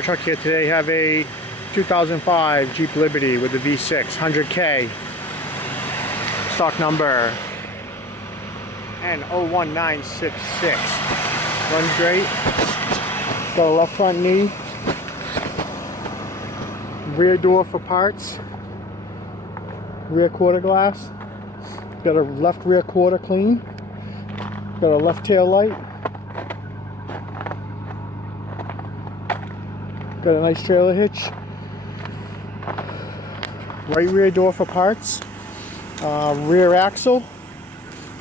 $100 truck here today. Have a 2005 Jeep Liberty with the V6 100K. Stock number N01966. Runs great. Got a left front knee. Rear door for parts. Rear quarter glass. Got a left rear quarter clean. Got a left tail light. Got a nice trailer hitch. Right rear door for parts. Rear axle.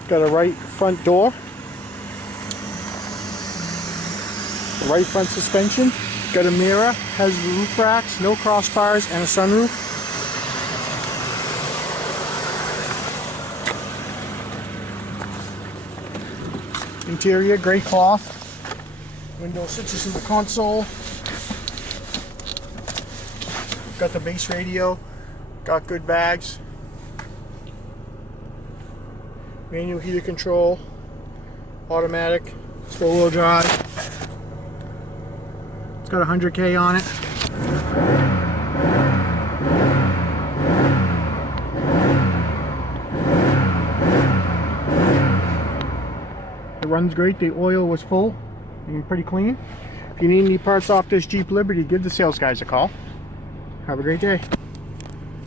Got a right front door. Right front suspension. Got a mirror. Has roof racks, no crossbars, and a sunroof. Interior, gray cloth. Window sits in the console. Got the base radio. Got good bags. Manual heater control. Automatic. 4-wheel drive. It's got 100K on it. It runs great. The oil was full and pretty clean. If you need any parts off this Jeep Liberty, give the sales guys a call. Have a great day.